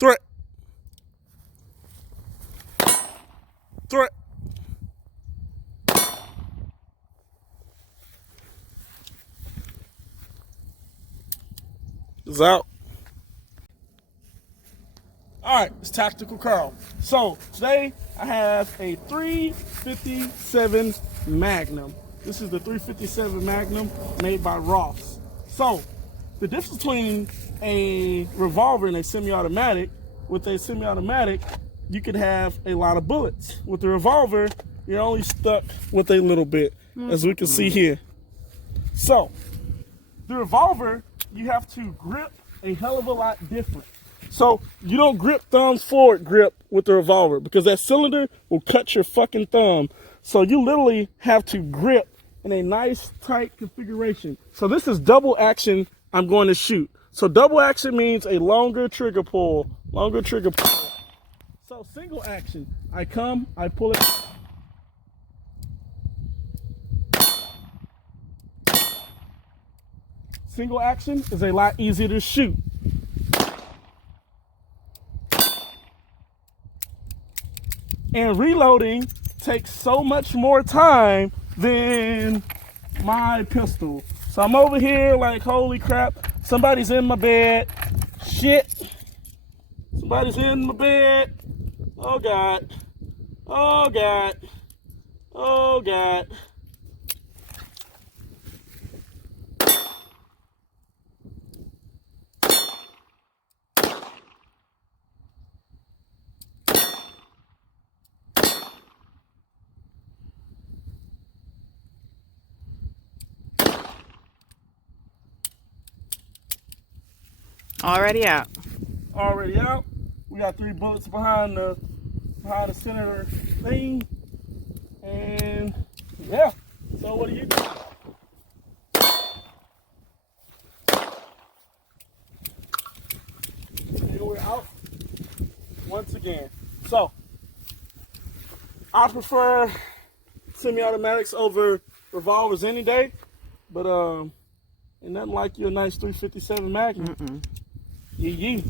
Threat. Threat. It's out. Alright, it's Tactical Carl. So, today I have a 357 Magnum. This is the 357 Magnum made by Ross. So, the difference between a revolver and a semi-automatic, with a semi-automatic, you could have a lot of bullets. With the revolver, you're only stuck with a little bit, as we can see here. So, the revolver, you have to grip a hell of a lot different. So you don't grip thumbs forward grip with the revolver because that cylinder will cut your fucking thumb. So you literally have to grip in a nice tight configuration. So this is double action I'm going to shoot. So double action means a longer trigger pull, So single action, I come, I pull it. Single action is a lot easier to shoot. And reloading takes so much more time than my pistol. So I'm over here like, holy crap, somebody's in my bed. Shit. Somebody's in my bed. Oh God. Oh God. Oh God. Already out. Already out. We got 3 bullets behind the center thing. And yeah. So what do you do? Here we're out once again. So I prefer semi-automatics over revolvers any day, but ain't nothing like your nice 357 Magnum. Yee.